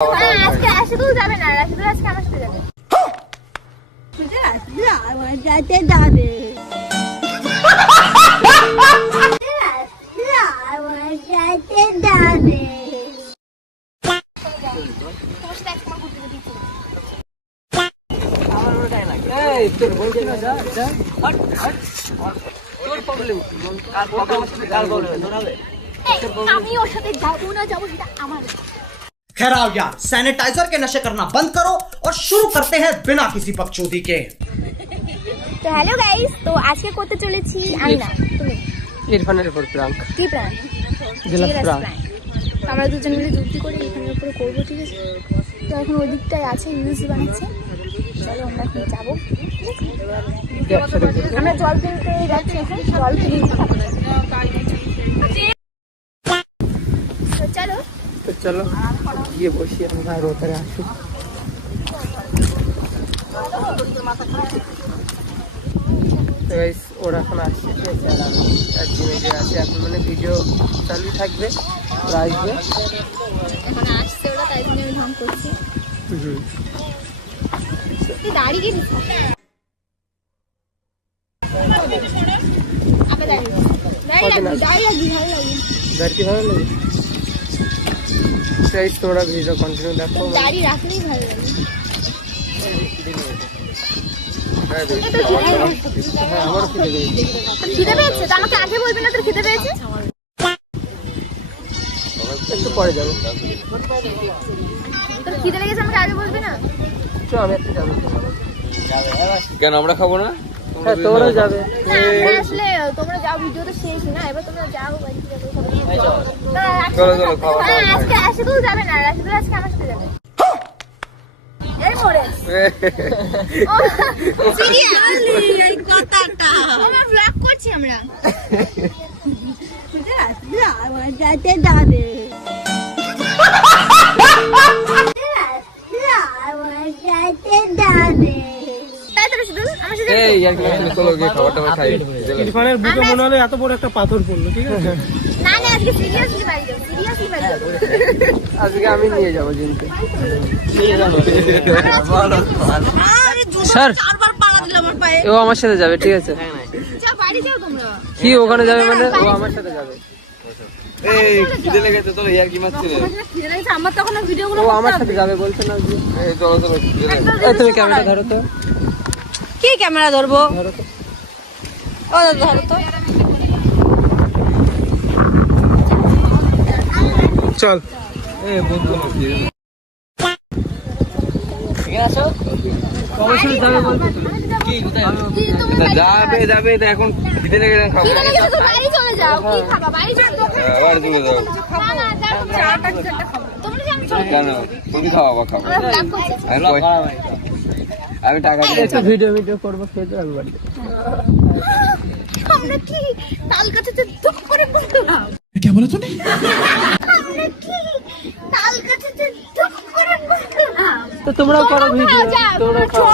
আজকে রাশিদুল যাবে না, রাশিদুল আজকে আমার সাথে যাবে। আমার যাতে যাবে আমার যাতে যাবে তোমার সাথে এক সময় ঘুরতে যেতে ইচ্ছে করে। তোর বলছি না যা যা হট হট তোর প্রবলেম কার প্রবলেম আমি ওর সাথে যাবো না যাবো সেটা আমার। खैर आओ यार, सैनिटाइजर के नशे करना बंद करो और शुरू करते हैं बिना किसी बकचोदी के। তো হ্যালো গাইস, তো আজকে করতে চলেছি আমি না তুমি ইরফানের উপর প্রাঙ্ক কি প্ল্যান? জেলাস প্রাঙ্ক আমরা দুজন মিলে যুক্তি করে এখানের উপরে করবো, ঠিক আছে? তো এখন ওই দিকটায় আছে ইউজ বানাচ্ছে, চলো আমরা এখন যাবো। আমরা জল কিনতে যাচ্ছি, এখন জল কিনতে চলো। তো চলো গিয়ে বসি আমরা রোতারে আসি। ওরা এখন আসছে, ঠিক আছে? আর আমি জিমে আছি এখন, মানে ভিডিও চালু থাকবে, ওরা আসবে। এখন আসছে ওরা, তাই জন্য আমি ঢং করছি। তুই দাঁড়িয়ে গেছিস? আবার দাঁড়িয়ে ভালো লাগে। কি ভালো লাগে? তোমরা ভিডিও কন্টিনিউ দেখো, দাঁড়িয়ে রাখলেই ভালো লাগে। হ্যাঁ আমারও খিদে পেয়েছে। খিদে পেয়েছে তো আমাকে আগে বলবি না তোর খিদে পেয়েছে? একটু পরে যাবো। তোর খিদে লেগেছে আমাকে আগে বলবি না? চল আমি একটু যাবো। কেন আমরা খাবো না? হ্যাঁ তোমরা যাবে। না আমরা আসলে তোমরা যাও, ভিডিও তো শেষ না, এবার তোমরা যাও বাড়ি থেকে। চলো চলো খাওয়া আজকে রাশিদুল যাবে না, রাশিদুল আজকে আমার সাথে যাবে। এই মোড়ে ও সিরিয়াসলি এই কথাটা আমরা ব্লগ করছি আমরা। আমার যাতে যাবে আমার যাতে যাবে তাই তো রাশিদুল আমার সাথে এই ইয়ার কি চলো গিয়ে খাবারটা খাই। ইরফানের বুকে মনে হলো এত বড় একটা পাথর পড়লো, ঠিক আছে? না না আজকে সিরিয়াসলি বাড়ি যাবো, সিরিয়াসলি বাড়ি যাবো। আজকে আমি নিয়ে যাবো জিনতে। স্যার চারবার পাড়া দিল আমার পায়ে। ও আমার সাথে যাবে, ঠিক আছে? যাও বাড়ি যাও তোমরা। কি ওখানে যাবে মানে? ও আমার সাথে যাবে। এই খিদে লেগেছে, চলো ইয়ার কি মারছিলে? খিদে লেগেছে আমার, তখন ভিডিওগুলো ও আমার সাথে যাবে বলছে না যে? এই চলো চলো খিদে লেগেছে। এই তুমি ক্যামেরা ধরো তো। কি ক্যামেরা ধরবো? ধরো তো। ও ধরো তো। চল এই বন্ধু এখানে আসো। অবশ্যই যাবে বলছে। কি কোথায় যাবে যাবে তো এখন খিদে লেগেছে খাবো। খিদে লেগেছে তো বাড়ি চলে যাও। কি খাবা? বাড়ি চলে যাও। আবার চলে যাও। না না যাও, চাটা খাবো। তোমরা যে আমি চলে যাও। কেন তুমি খাওয়া খাবো? আমরা ব্লগ করছি। আমি টাকা দিয়ে একটু ভিডিও করবো, খেতে হবে বাড়িতে। আমরা কি তাল গাছেতে দুঃখ করে বললাম? क्या बोला तूने? আমরা কি তাল গাছেতে দুঃখ করে বললাম? তো তোমরাও করো ভিডিও, তোমরা করো।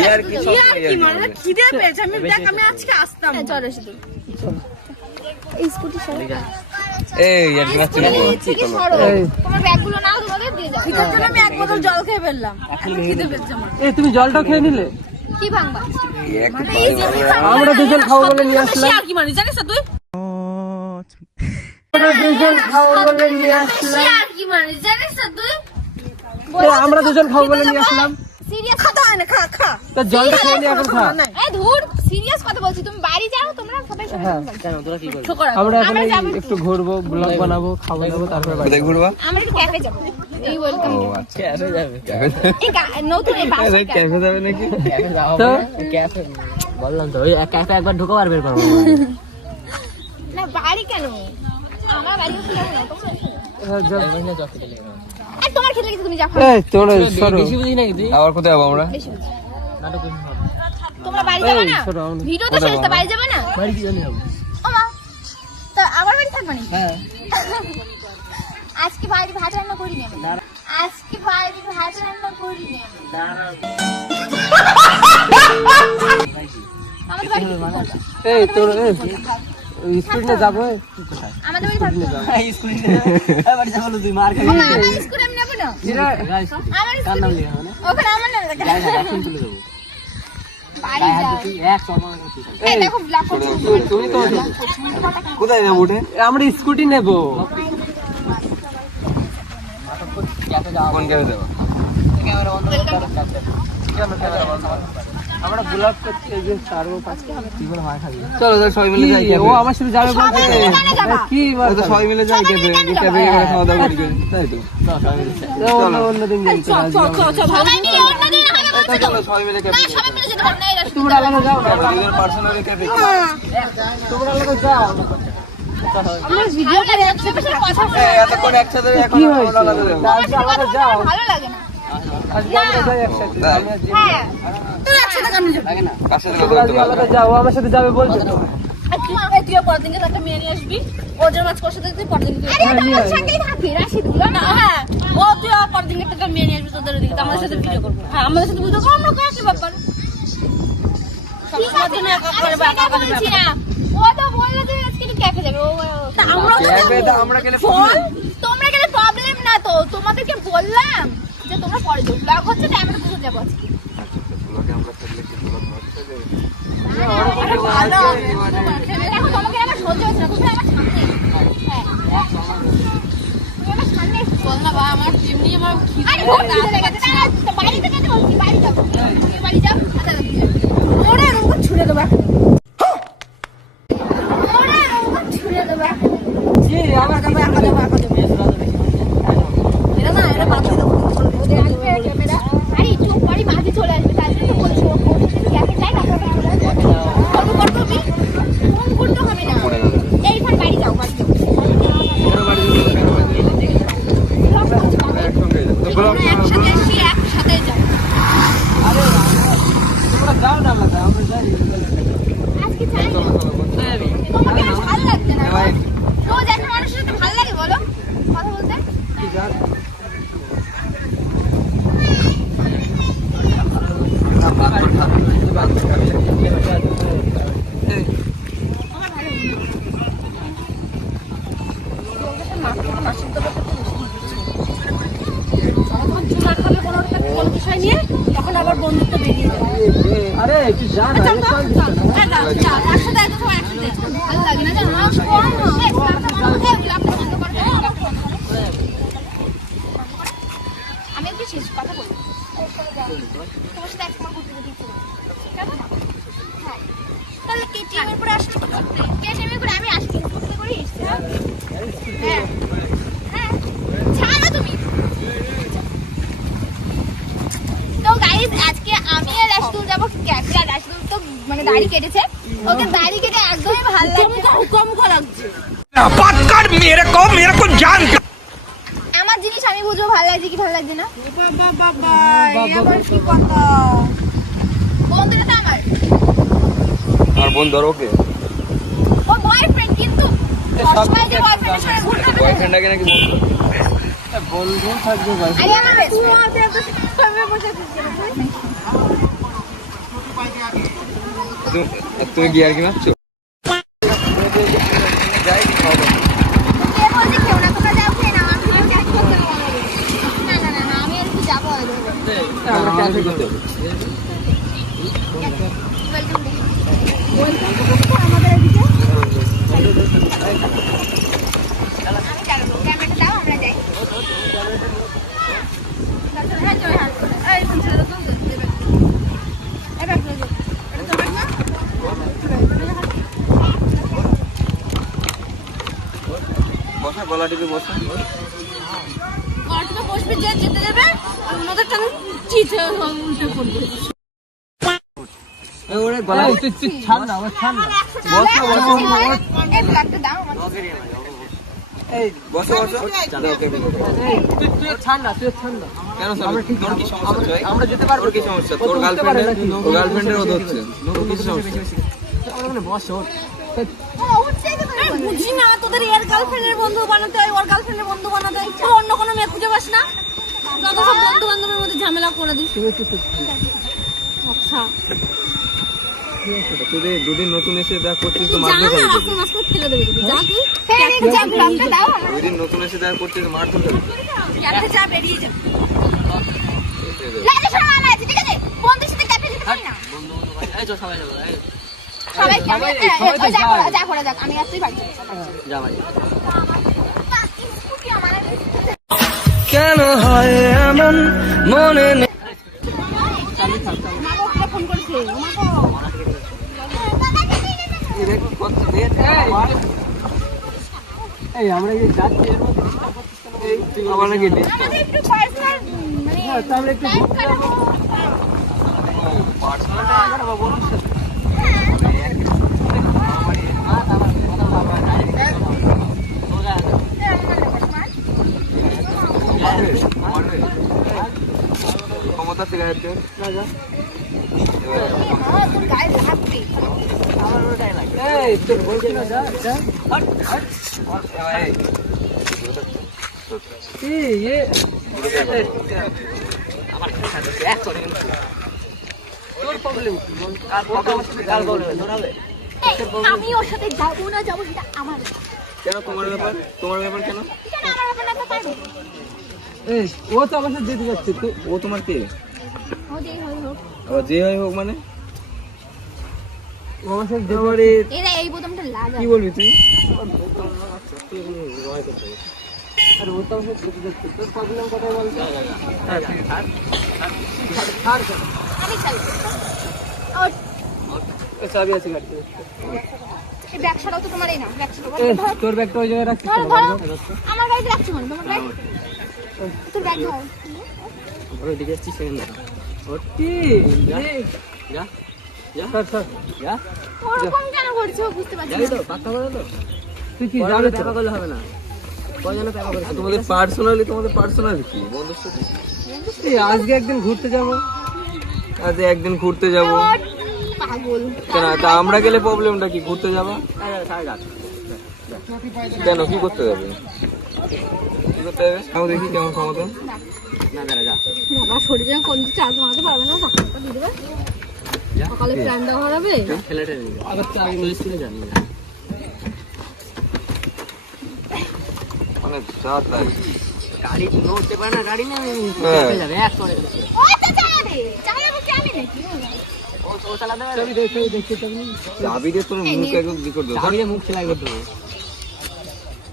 ইয়ার কি সব ইয়ার খিদে পেয়েছে, আমি দেখ আমি আজকে আসতাম। চল রশিদুল এই স্কুটি সরো। এই ইয়ার কি মারছিলে? থেকে সরো। এই। তোমার ব্যাগগুলো নাও, তোমাদের দিয়ে যাও। খিদের জন্য আমি এক বোতল জল খেয়ে ফেললাম। এখন খিদে পেয়েছে আমার। এই তুমি জলটা খেয়ে নিলে? কি ভাঙবা? আমরা দুজন খাবো বলে নিয়ে আসলাম। কি মানে জানিস তুই? আমরা দুজন খাবো বলে নিয়ে আসলাম। আর কি মানে জানিস না তুই? আমরা দুজন খাবো বলে নিয়ে আসলাম। সিরিয়াস খাতা হয় না, খা খা। তো জলটা খেয়ে নিয়ে এখন খা। এই ধুর, সিরিয়াস কথা বলছি। তুমি বাড়ি যাও, তোমরা সবাই সবাই। হ্যাঁ আমরা এখানে একটু ঘুরবো, ব্লগ বানাবো, খাবো দাবো, তারপরে বাড়ি কোথায় ঘুরবা? আমরা একটু ক্যাফে যাবো। এই ওয়েলকাম। ও আচ্ছা যাবে। এই নতুন এই বাস ক্যাফে যাবে নাকি? তো ক্যাফে বললাম তো, ওই ক্যাফে একবার ঢুকো আর বের করবো। না বাড়ি কেন? আমার বাড়ি হচ্ছে না, তোমরা আর তোমার খেতে লেগেছে, তুমি যাও। এই তোমরা সরো। আবার কোথায় যাবো আমরা? বেশি বুঝি। তোমরা বাড়ি যাবে না? সরো, আমরা- ভিডিও তো শেষ, তো বাড়ি যাবে না? বাড়ি কি জানি আমি। ও মা, তো আবার বাড়ি থাকবে না? হ্যাঁ আজকে বাড়ি ভাত রান্না করিনি আমি। আজকে বাড়ি ভাত রান্না করিনি আমি। আমাদের বাড়ি কি করবে? এই তোমরা স্কুল নিয়ে যাবো কোথায়? আমাদের বাড়ি থাকতো। স্কুল নিয়ে বাড়ি যাবো তুই মার খাবি। আমার স্কুলে আমি নেবো না। আমার কার নাম স্কুলে লিখা মানে ওখানে আমার নাম লেখা। যাই না এখন চলে যাবো বাড়ি যাও। তুই এক চর্মা এই দেখো ব্লক করছি। তুমি তো কোথায় যাবো উঠে? আমরা স্কুটি নেবো কোন ক্যাবে যাবো? আমরা ব্লগ করছি এই যে চারবো পাঁচটা কি করে মার খাবি চলো তাহলে সবাই মিলে যাই ও আমার সাথে যাবে বলতে দোকানে যাবা? কি ওই তো সবাই মিলে যাই ক্যাবে ক্যাবে গিয়ে খাওয়া দাওয়া করি তাই তো অন্য দিন যাই তো সবাই মিলে অন্যদিন হবে বলছো তো? চলো সবাই মিলে ক্যাবে না, সবাই মিলে যেতে পারবো না, এই রাস্তা। তোমরা আলাদা যাও না পার্সোনালি ক্যাবে তোমরা আলাদা যাও আমরা ভিডিও করে একসাথে কথা বলবো। এতক্ষণ একসাথে এখন কি হয়েছে আলাদা যাবো আজকে আলাদা যাও ভালো লাগে না। আজকে আমরা যাই একসাথে তাই? আমি আর জিম হ্যাঁ। তুই একসাথে কেন যাবি? লাগে না কার সাথে তোমরা কথা আজকে বলতে আলাদা যাও আমার সাথে যাবে বলছো তো তুইও পরের দিনকে একটা মেয়ে নিয়ে আসবি ওদের মাছ কষে দিতে পরের দিনকে আরে এটা আমার সাথেই থাকবে, রাশিদুল্লাহ না। হ্যাঁ ও তুইও পরের দিনকে একটা মেয়ে নিয়ে আসবি তোদের ওদিকে আমাদের সাথে ভিডিও করবো হ্যাঁ আমাদের সাথে ভিডিও করবো আমরা কয়েকটা ব্যাপার ঠিক আছে, আমি সেটা বলছি না। ও তো বললো যে আজকে একটু ক্যাফে যাবে। আমরাও তো ক্যাবে যাবো। আমরা গেলে ফোন তোমরা গেলে প্রবলেম না তো, তোমাদেরকে বললাম যে তোমরা পরে যাও, ব্লগ হচ্ছে তাই আমরা দুজন যাবো আজকে। ভালো হবে। দেখো তোমাকে আমার সহ্য হচ্ছে না, তুমি আমার সামনে। হ্যাঁ, তুমি আমার সামনে এসো। বল না বা আমার এমনি আমার খিদে আরে খুব খিদে লেগেছে। না, না, বাড়িতে যেতে বলছি, বাড়ি যাবো। তুমি বাড়ি যাও। আচ্ছা, ওরে রুমটা ছুঁড়ে দেবো এখন। ওরে রুমটা ছুঁড়ে দেবো এখন। জি আমার কাছে একা যাবো এটা না এটা বাদ দিয়ে দেবো ওদের আসবে ক্যামেরা। আরে একটু পরে মাঝে চলে আসবে, তাই জন্য তো বলছি ও ক্যাফে যাই না, ক্যাফে চলে আসবে। ফোন করতে হবে? ফোন করতে হবে না। এইখান বাড়ি যাও, বাড়ি যাও। আমরা একসাথে এসছি একসাথে যাবো তোমরা যাও না আলাদা আমরা যাই আজকে চাই না। তোমাকে আর ভালো লাগছে না। রোজ একটা মানুষের সাথে ভালো লাগে বলো কথা বলতে? চুলার খাবে কোনো একটা বিষয় নিয়ে তখন আবার বন্ধুত্ব বেরিয়ে যাবে আরে তুই যা না একসাথে এত সময় একসাথে ভালো লাগে না জানো? এই, ব্লগটা বন্ধ করো, ব্লগটা বন্ধ করো। আমি একটু শেষ কথা বলি। তোমার সাথে একসময় ঘুরতে যেতে ইচ্ছে করছে। কেমন? হ্যাঁ। তাহলে কেটিএমের করে আসলে কি করতে? কেটিএমের করে আমি আসছি, ঘুরতে করে এসছি। হ্যাঁ। হ্যাঁ। ছাড়ো তুমি। তো গাইস আজকে আমি আর রাশিদুল যাবো ক্যাফে। আর রাশিদুল তো মানে দাড়ি কেটেছে, ওকে দাড়ি কেটে একদমই ভালো লাগছে না। কম লাগছে আমার জিনিস আমি বুঝবো ভালো লাগছে কি ভালো লাগছে না। বাবা বাবা এবার কি কথা বন্ধুটা তো আমার, আমার বোন ধরো ওকে ও বয়ফ্রেন্ড, কিন্তু সবসময় যে বয়ফ্রেন্ডের সঙ্গে ঘুরতে হবে না। বয়ফ্রেন্ডটাকে নাকি বন্ধু থাকবে ভাই আরে আমার বেস্ট ফ্রেন্ড। তুমি কি আর কি মারছো? যাই খাওয়া দাওয়া কে বলছে কেউ না, তোমরা যাও খেয়ে নাও, আমি তোমাকে এক করতে পারবো না। না, না, না, আমি আর একটু যাবো আগে। আমরা ক্যাফে করতে ওয়েলকাম টু আমাদের এদিকে। আমি যাবো, ক্যামেরাটা দাও, আমরা যাই। হ্যাঁ, চলে হাত করে। এই, তুমি ছেড়ে দাও, দেবে। এই ব্যাগ নিয়ে যাও। এটা তোর ব্যাগ না? বসা গলা টিপে বসা ঘরটা বসবে যে যেতে যাবে আর ওনাদের টানে চিঠে উল্টে পড়বে ওরে গলা তুই ছাড় না আমার ছাড় না বসো, বসো। এই ব্যাগটা দাও আমাকে। এই বসো বসো দাও টেবিল তুই ছাড় না তুই ছাড় না কেন স্যার তোর কি সমস্যা ভাই? আমরা যেতে পারবো তোর কি সমস্যা? তোর গার্লফ্রেন্ডের ওর হচ্ছে তোর কি সমস্যা? মানে বস ওর ও উঠছে তো তুমি। বুঝি না তোদের এর গার্লফ্রেন্ডের বন্ধু বানাতে হয় ওর গার্লফ্রেন্ডের বন্ধু বানাতে হয় তুই অন্য কোনো মেয়ে খুঁজে পাস না তত সব বন্ধু বান্ধবের মধ্যে ঝামেলা করে দিস তুমি একটু আচ্ছা তুই দুদিন নতুন এসে দেখা করছিস তো যা মারধর না খাবি রাস্তার মাঝখানে ফেলে দেবে কিন্তু। যা তুই ফেলে যা রাস্তা দাও দুদিন নতুন এসে দেখা করছিস মারধর খাবি ক্যাফে যা, বেরিয়ে যা। লাগে সবাই আছে ঠিক আছে বন্ধুর সাথে ক্যাফে যেতে পারি না এই চল সবাই যাবো সবাই যা করে যাক আমি আর তুই বাড়ি যা ভাই স্কুটি আমার কেন হয় এমন মনে নেই মাকে ওকে ফোন করেছে। ও মা গো। এই আমরা যে যাচ্ছি আমার নাকি আমাদের একটু পার্সোনাল মানে তাহলে একটু টাইম কাটাবো ক্ষমতা থেকে যাচ্ছে তোর গায়ে লাগবে এই তোর বলছি না যা যা কি ये আমার সাথে এক করে তোর প্রবলেম কার প্রবলেম কার বলবে ধরাবে আমি ওর সাথে যাবো না যাবো সেটা আমার কেন তোমার ব্যাপার কেন কেন আমার ব্যাপার না তো পারবে এই ও তো আমার সাথে যেতে যাচ্ছে তুই ও তোমার কে ও যেই হই হোক আবার যে হয় হোক মানে ও আমার সাথে যেতে আমারে এরা এই বোতামটা লাগা কি বলবি তুই আর ও তো আমার সাথে যেতে যাচ্ছে তোর প্রবলেম কোথায় বলতো আমি চাই আর চাবি আছে গাড়িতে এই ব্যাগ ছাড়াও তো তোমার এই না ব্যাগ ছাড়াও এই ধরো তোর ব্যাগটা ওই জায়গায় রাখছিস ধরো আমার গাড়িতে রাখছো মানে তোমার ব্যাগ তোর ব্যাগ ধরো ওই দিকে আসছিস সেখানে ওটি যা যা স্যার যা ওরকম কেন করছো বুঝতে পারছি যাবি না তো পাক্কা করে তো তুই কি যাবি টাকা করলে হবে না কয়জনে টাকা করে তোমাদের পার্সোনাল কি বন্ধুর সাথে আজকে একদিন ঘুরতে যাব আজ একদিন ঘুরতে যাব পাগল কেন তা আমরা গেলে প্রবলেমটা কি ঘুরতে যাবা কেন কি করতে যাবে কি করতে যাবে তাও দেখি কেমন ক্ষমতা না দাঁড়া যা বাবা শরীরে কোন চার্জ মারতে পারবে না, ডাক্তারটা দিয়ে দেবে। সকালে প্ল্যান দেওয়া হবে। ছেলেটা নিয়ে আবার তো আমি স্কুলে জানি না মানে যা তাই গাড়ি নড়তে পারে না গাড়ি না হ্যাঁ। যাবে এক করে ও তো চালাবে চালাবে কি আমি নাকি ও চালাতে পারে দেখতে তুমি চাবি দিয়ে তোর মুখ একদম দি করে দেবো চাবি মুখ সেলাই করতে হবে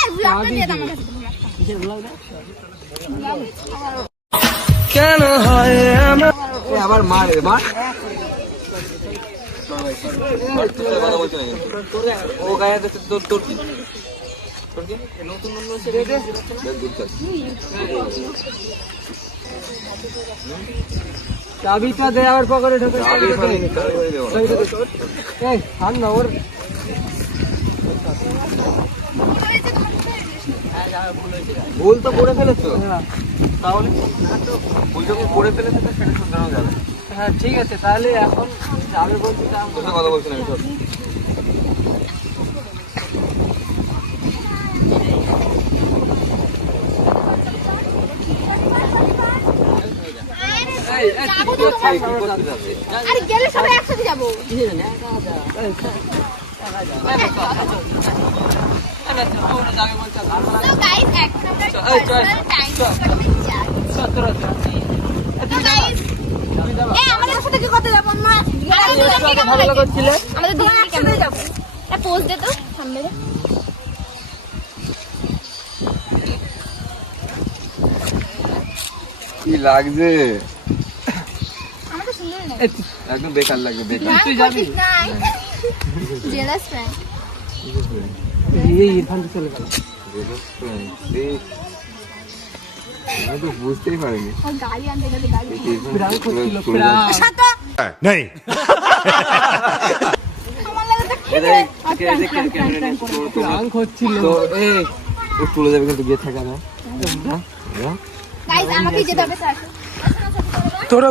এই ব্লগটা দিয়ে দাও আমার কাছে তুমি ব্লগটা কিসের ব্লগ দা কেন হয় এমন আবার মার কথা বলছে না কিন্তু। ও গায়ে হাতে তোর কি তোর কি নতুন এসে রেডি চাবিটা দে আবার পকেটে ঢোকে এই থাম না ওর ভুল তো করে ফেলেছো তাহলে ভুল যখন করে ফেলেছো তো সেটা শুধরানো যাবে হ্যাঁ ঠিক আছে তাহলে এখন যাবে বলছি তা তোর সাথে কথা বলছি না আমি সব যাবো তো তোমার আরে গেলে সবাই একসাথে যাবো তো গাইস এক নাম্বার টাইম তো গাইস এই আমাদের সাথে কি করতে যাবো আমরা ভালো করছিলে আমাদের দুজন একসাথে যাবো এটা পোজ দে তো সামনে দে কি লাগছে আমাদের সুন্দর না একদম বেকার লাগবে বেকার তুই যাবি জেলাস ফ্রেন্ড এই ইরফান তো চলে গেল আমি তো বুঝতেই পারিনি और गाड़ी आने लगे गाड़ी नहीं প্রাঙ্ক হচ্ছিল তো এই ও চলে যাবে কিন্তু গিয়ে থাকা না गाइस আমাকে যেতে হবে স্যার ধরো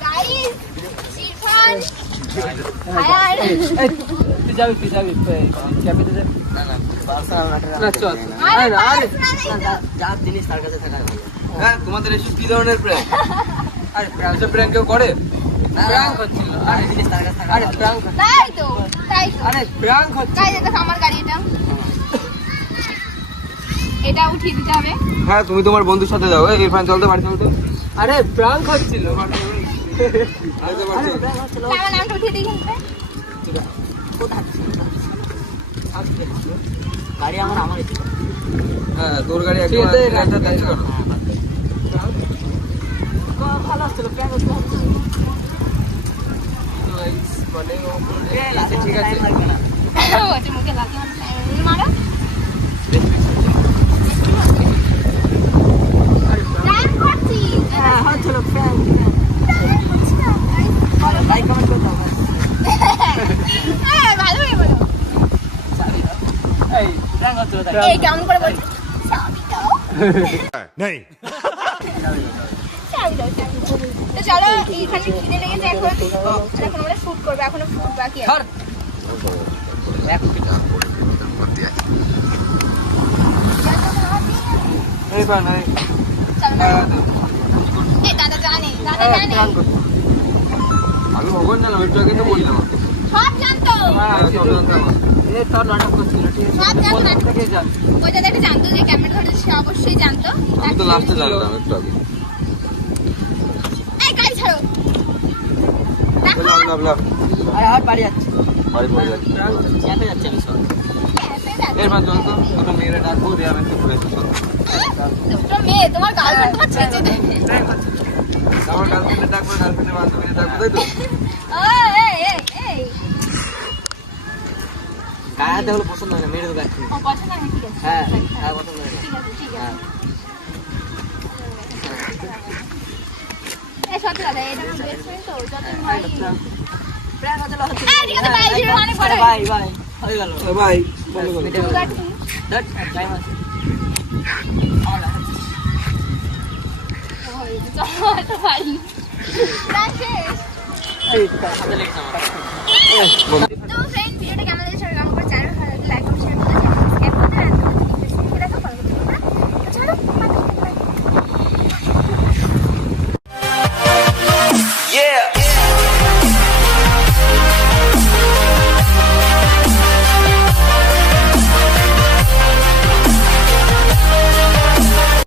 गाइस इरफान হায়ার তুই যাবি ক্যাফেতে যাবি না চল আরে আরে যার জিনিস তার কাছে থাকা ভালো। হ্যাঁ তোমাদের এসব কি ধরনের প্র্যাঙ্ক? আরে প্র্যাঙ্ক প্র্যাঙ্ক কেউ করে? প্র্যাঙ্ক হচ্ছিল আরে জিনিস তার কাছে থাকা আরে প্র্যাঙ্ক তাই তো আরে প্র্যাঙ্ক হচ্ছে তাই দেখো আমার গাড়ি এটা উঠিয়ে দিতে হবে। হ্যাঁ তুমি তোমার বন্ধুর সাথে যাও। এই ইরফান চল তো বাড়ি চল তো। আরে প্র্যাঙ্ক হচ্ছিল আরে বাড়ি চল। আমার নামটা উঠিয়ে দিই কিন্তু গাড়ি আমার হ্যাঁ তোর গাড়ি ঠিক আছে, একটা ট্যাক্সি করো। ভালো আসছিল প্র্যাঙ্ক হচ্ছিল ঠিক আছে ওটা মুখে লাগে মারো প্ল্যান করছি হ্যাঁ হচ্ছিল প্র্যাঙ্ক লাইক কমেন্ট করে দাও হ্যাঁ ভালো হয়ে বলো এই প্র্যাঙ্ক হচ্ছিল তাই এই কেমন করে বলছো চাবি দাও नहीं চাবি দাও তো চলো এখানে খিদে লেগেছে এখন আমরা শুট করবো এখনো শুট বাকি আছে ধর এই বান এই চলো না এই দাদা জানে আমি ভগবান জানলাম একটু আগে তো বললাম সব জানতো হ্যাঁ সব জানতাম। এই তোর নাটক করছিল ঠিক আছে সব জানতো না থেকে যা ওই দাদাটা জানতো যে ক্যামেরা ধরে সে অবশ্যই জানতো আমি তো লাস্টে জানলাম একটু আগে। এই গাড়ি ছাড়ো দেখো লাভ লাভ লাভ আরে হাত বাড়ি যাচ্ছে বাড়ি পড়ে যাচ্ছে। প্র্যাঙ্ক হচ্ছে যাচ্ছে আমি সব ক্যাফে যাচ্ছে। ইরফান চল তো দুটো মেয়েরা ডাকবো দিয়ে আমি একটু ঘুরে আসি চল। দুটো মেয়ে তোমার গার্লফ্রেন্ড তোমার ছেঁচে দেবে আমার গার্লফ্রেন্ডে ডাকবো গার্লফ্রেন্ডের বান্ধবীদের ডাকবো তাই তো? এই গায়াতে হলো পছন্দ হয় না মেরে দেবো ও পছন্দ হয় না, ঠিক আছে হ্যাঁ হ্যাঁ পছন্দ হয় না ঠিক আছে এই সত্যি কথা এটা আমার বেস্ট ফ্রেন্ড তো যতদিন হয় প্র্যাঙ্ক হচ্ছিল এই ঠিক আছে বাই জিরো অনেক পরে বাই বাই হয়ে গেল এ ভাই বলো বলো। ধর টাইম আছে চলো ভাই শেষ এই হাতে লেগেছে আমার বলো। তো